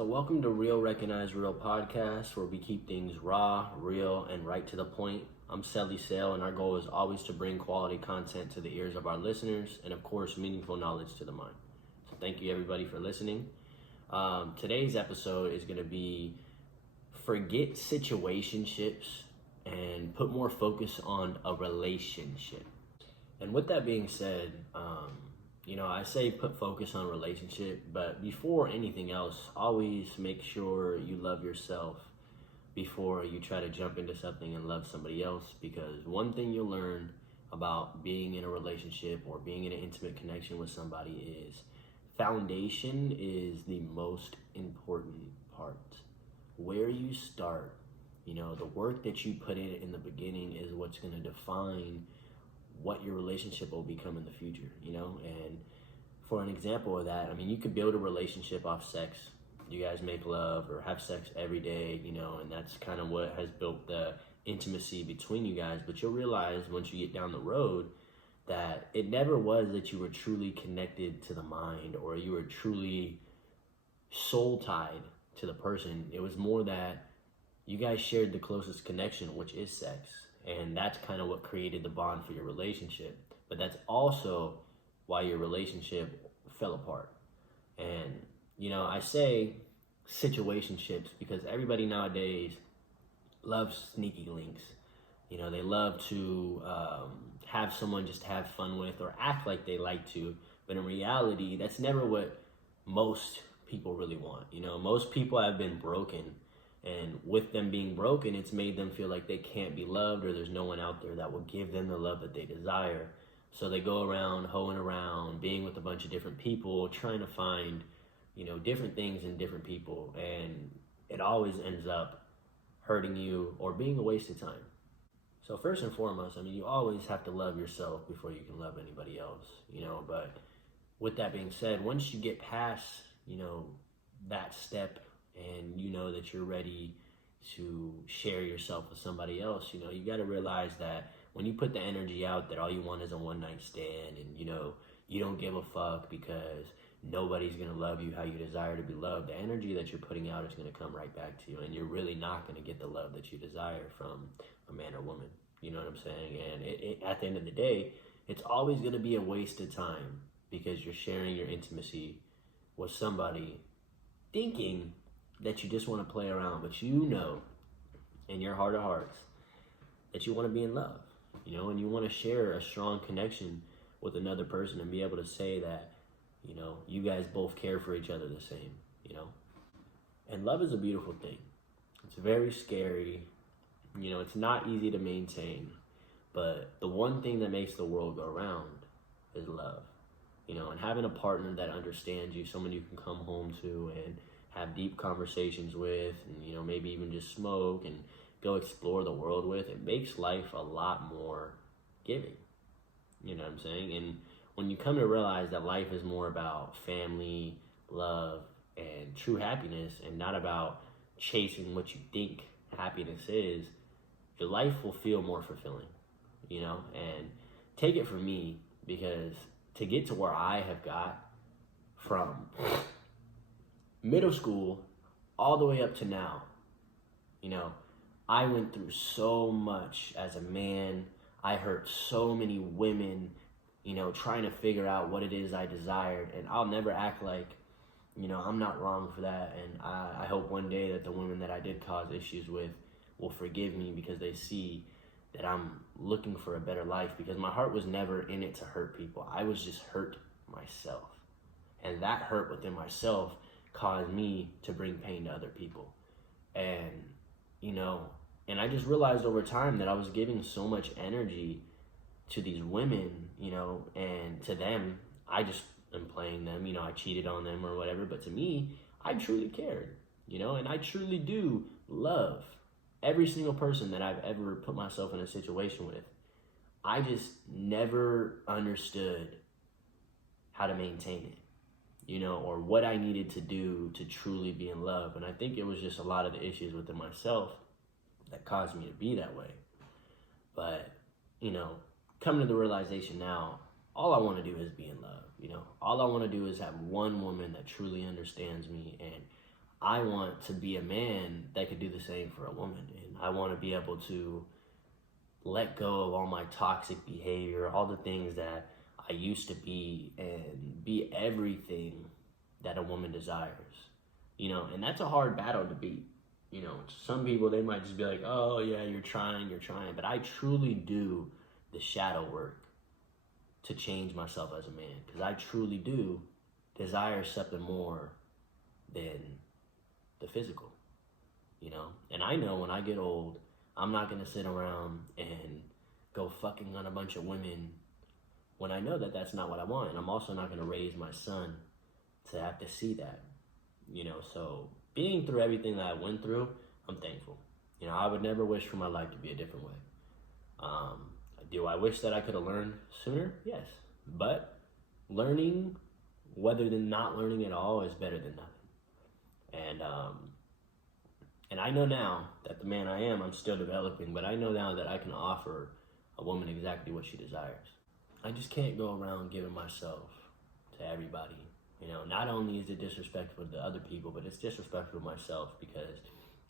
So welcome to Real Recognize Real podcast, where we keep things raw, real, and right to the point. I'm Sally Sale, and our goal is always to bring quality content to the ears of our listeners, and of course, meaningful knowledge to the mind. So thank you everybody for listening. Today's episode is going to be forget situationships and put more focus on a relationship. And with that being said, I say put focus on relationship, but before anything else, always make sure you love yourself before you try to jump into something and love somebody else. Because one thing you'll learn about being in a relationship or being in an intimate connection with somebody is foundation is the most important part. Where you start, the work that you put in the beginning is what's going to define what your relationship will become in the future, and for an example of that, you could build a relationship off sex. You guys make love or have sex every day, and that's kind of what has built the intimacy between you guys. But you'll realize once you get down the road that it never was that you were truly connected to the mind or you were truly soul tied to the person. It was more that you guys shared the closest connection, which is sex. And that's kind of what created the bond for your relationship. But that's also why your relationship fell apart. And, I say situationships because everybody nowadays loves sneaky links. They love to have someone just have fun with or act like they like to. But in reality, that's never what most people really want. Most people have been broken. And with them being broken, it's made them feel like they can't be loved or there's no one out there that will give them the love that they desire. So they go around hoeing around, being with a bunch of different people, trying to find, different things in different people. And it always ends up hurting you or being a waste of time. So first and foremost, you always have to love yourself before you can love anybody else, But with that being said, once you get past, that step, and you know that you're ready to share yourself with somebody else, you got to realize that when you put the energy out that all you want is a one-night stand and, you don't give a fuck because nobody's going to love you how you desire to be loved, the energy that you're putting out is going to come right back to you, and you're really not going to get the love that you desire from a man or woman. You know what I'm saying? And at the end of the day, it's always going to be a waste of time because you're sharing your intimacy with somebody thinking that you just want to play around, but in your heart of hearts that you want to be in love, and you want to share a strong connection with another person and be able to say that, you guys both care for each other the same, And love is a beautiful thing. It's very scary. It's not easy to maintain, but the one thing that makes the world go round is love, and having a partner that understands you, someone you can come home to and have deep conversations with, and maybe even just smoke and go explore the world with. It makes life a lot more giving. You know what I'm saying? And when you come to realize that life is more about family, love, and true happiness, and not about chasing what you think happiness is, your life will feel more fulfilling. And take it from me, because to get to where I have got from middle school all the way up to now, I went through so much as a man. I hurt so many women, trying to figure out what it is I desired. And I'll never act like, I'm not wrong for that. And I hope one day that the women that I did cause issues with will forgive me because they see that I'm looking for a better life, because my heart was never in it to hurt people. I was just hurt myself. And that hurt within myself caused me to bring pain to other people. And, and I just realized over time that I was giving so much energy to these women, and to them, I just am playing them, I cheated on them or whatever. But to me, I truly cared, and I truly do love every single person that I've ever put myself in a situation with. I just never understood how to maintain it, or what I needed to do to truly be in love. And I think it was just a lot of the issues within myself that caused me to be that way. But, coming to the realization now, all I want to do is be in love. All I want to do is have one woman that truly understands me, and I want to be a man that could do the same for a woman. And I want to be able to let go of all my toxic behavior, all the things that I used to be, and be everything that a woman desires. And that's a hard battle to beat. Some people, they might just be like, oh yeah, you're trying. But I truly do the shadow work to change myself as a man, because I truly do desire something more than the physical, And I know when I get old, I'm not going to sit around and go fucking on a bunch of women when I know that that's not what I want. And I'm also not going to raise my son to have to see that, So being through everything that I went through, I'm thankful. I would never wish for my life to be a different way. Do I wish that I could have learned sooner? Yes. But learning, whether than not learning at all, is better than nothing. And I know now that the man I am, I'm still developing, but I know now that I can offer a woman exactly what she desires. I just can't go around giving myself to everybody. Not only is it disrespectful to other people, but it's disrespectful to myself, because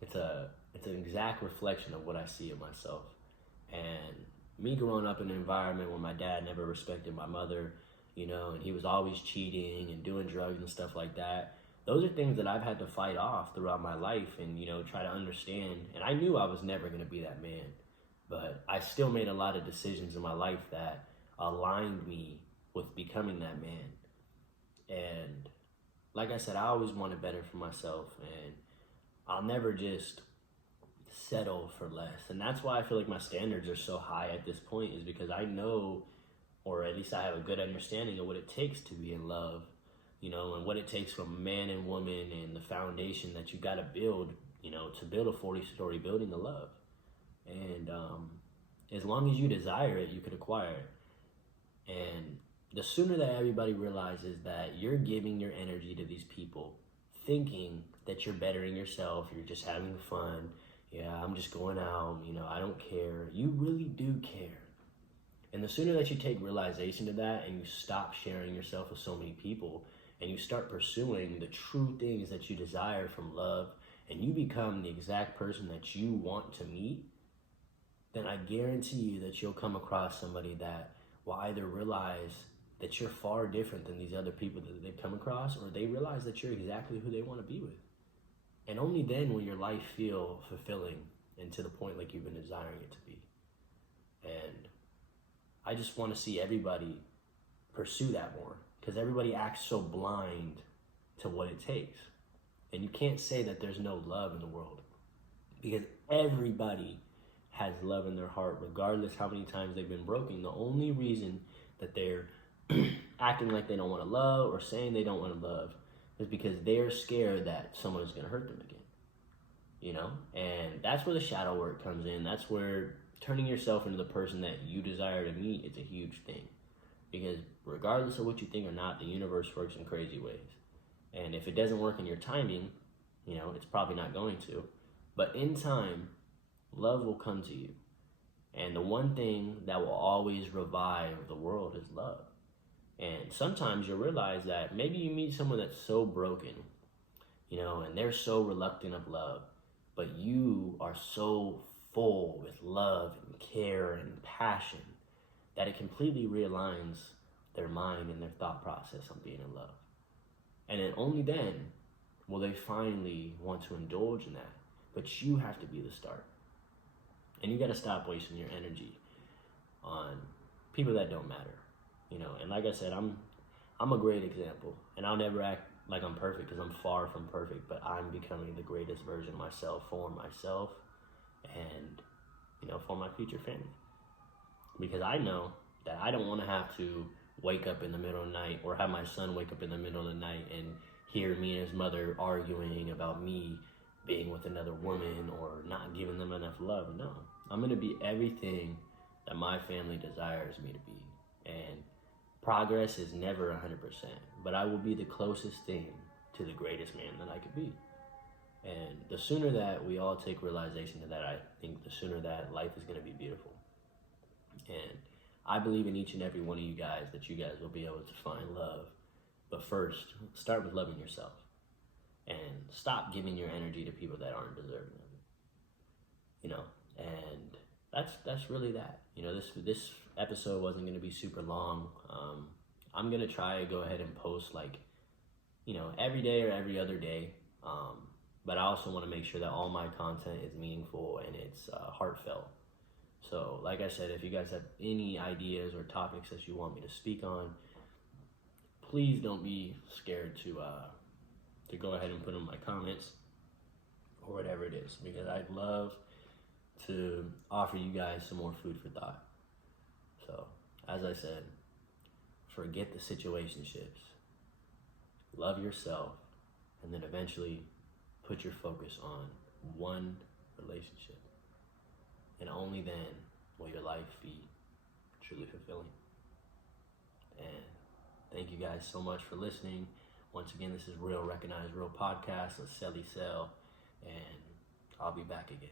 it's an exact reflection of what I see in myself. And me growing up in an environment where my dad never respected my mother, and he was always cheating and doing drugs and stuff like that. Those are things that I've had to fight off throughout my life and, try to understand. And I knew I was never going to be that man, but I still made a lot of decisions in my life that aligned me with becoming that man. And like I said, I always wanted better for myself, and I'll never just settle for less. And that's why I feel like my standards are so high at this point, is because I know, or at least I have a good understanding of what it takes to be in love, and what it takes from man and woman, and the foundation that you got to build, to build a 40-story building of love. And as long as you desire it, you could acquire it. And the sooner that everybody realizes that you're giving your energy to these people, thinking that you're bettering yourself, you're just having fun, yeah, I'm just going out, I don't care. You really do care. And the sooner that you take realization to that, and you stop sharing yourself with so many people, and you start pursuing the true things that you desire from love, and you become the exact person that you want to meet, then I guarantee you that you'll come across somebody that will either realize that you're far different than these other people that they've come across, or they realize that you're exactly who they want to be with. And only then will your life feel fulfilling and to the point like you've been desiring it to be. And I just want to see everybody pursue that more, because everybody acts so blind to what it takes. And you can't say that there's no love in the world, because everybody has love in their heart, regardless how many times they've been broken. The only reason that they're acting like they don't want to love, or saying they don't want to love, is because they're scared that someone is going to hurt them again. And that's where the shadow work comes in. That's where turning yourself into the person that you desire to meet is a huge thing. Because regardless of what you think or not, the universe works in crazy ways. And if it doesn't work in your timing, it's probably not going to. But in time, love will come to you. And the one thing that will always revive the world is love. And sometimes you'll realize that maybe you meet someone that's so broken, and they're so reluctant of love, but you are so full with love and care and passion that it completely realigns their mind and their thought process on being in love. And then only then will they finally want to indulge in that. But you have to be the start. And you got to stop wasting your energy on people that don't matter. And like I said, I'm a great example. And I'll never act like I'm perfect, because I'm far from perfect, but I'm becoming the greatest version of myself for myself and, for my future family. Because I know that I don't want to have to wake up in the middle of the night, or have my son wake up in the middle of the night and hear me and his mother arguing about me being with another woman or not giving them enough love. No, I'm going to be everything that my family desires me to be. And progress is never 100%, but I will be the closest thing to the greatest man that I could be. And the sooner that we all take realization of that, I think the sooner that life is going to be beautiful. And I believe in each and every one of you guys that you guys will be able to find love. But first, start with loving yourself. and stop giving your energy to people that aren't deserving of it. You know, and that's really that. You know, this episode wasn't going to be super long. I'm going to try to go ahead and post like, you know, every day or every other day. But I also want to make sure that all my content is meaningful and it's heartfelt. So, like I said, if you guys have any ideas or topics that you want me to speak on, please don't be scared to go ahead and put in my comments or whatever it is, because I'd love to offer you guys some more food for thought. So, as I said, forget the situationships, love yourself, and then eventually put your focus on one relationship. And only then will your life be truly fulfilling. And thank you guys so much for listening. Once again, this is Real Recognize Real Podcast with Sally Sell, and I'll be back again.